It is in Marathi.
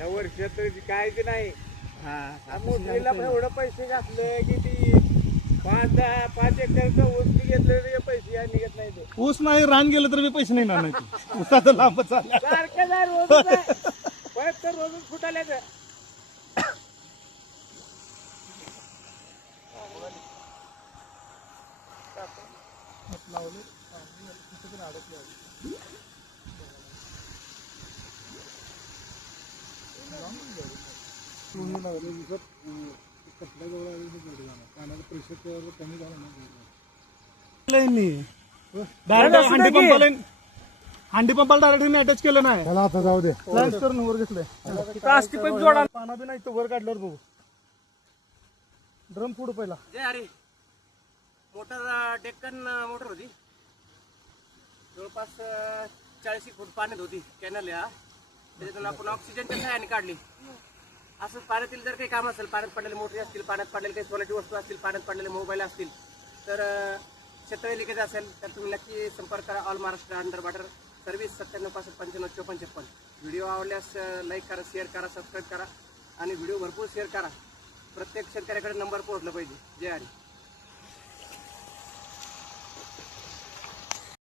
या वर्षात काय ते नाही. हा मोठीला एवढं पैसे घातले की ती 5 एकरचं ऊस बी घेतलं तरी पैसे या निघत नाही ते. ऊस नाही रान गेलं तर बी पैसे नाही ना ऊसाचं लांबच आलं. सारखं जा रोजच आहे. परत तर रोजच फुटाले तर. हंडी पंपाला डायरेक्ट अटॅच केलं नाही. त्याला आता जाऊ दे. लाईन्स करून वर घेतलंय. जोडा पाना बी नाही तर वर काढल्यावर बघू. ड्रम पुढं पहिला. जय हरी. मोटर डेक्कन मोटर होती, जवळपास 40 फूट पाण्यात होती कॅनल या. त्याच्यातून आपण ऑक्सिजनच्या सहाय्याने काढली. असं पाण्यातील जर काही काम असेल, पाण्यात पडलेले मोटरी असतील, पाण्यात पडलेले काही सोन्याची वस्तू असतील, पाण्यात पडलेले मोबाईल असतील, तर शेततळे लिकेज असेल तर तुम्ही नक्की संपर्क करा. All Maharashtra under water service 9765555456. Video आवडल्यास लाईक करा, शेअर करा, सबस्क्राईब करा आणि व्हिडिओ भरपूर शेअर करा. प्रत्येक शेतकऱ्याकडे नंबर पोहोचला पाहिजे. जय हरी.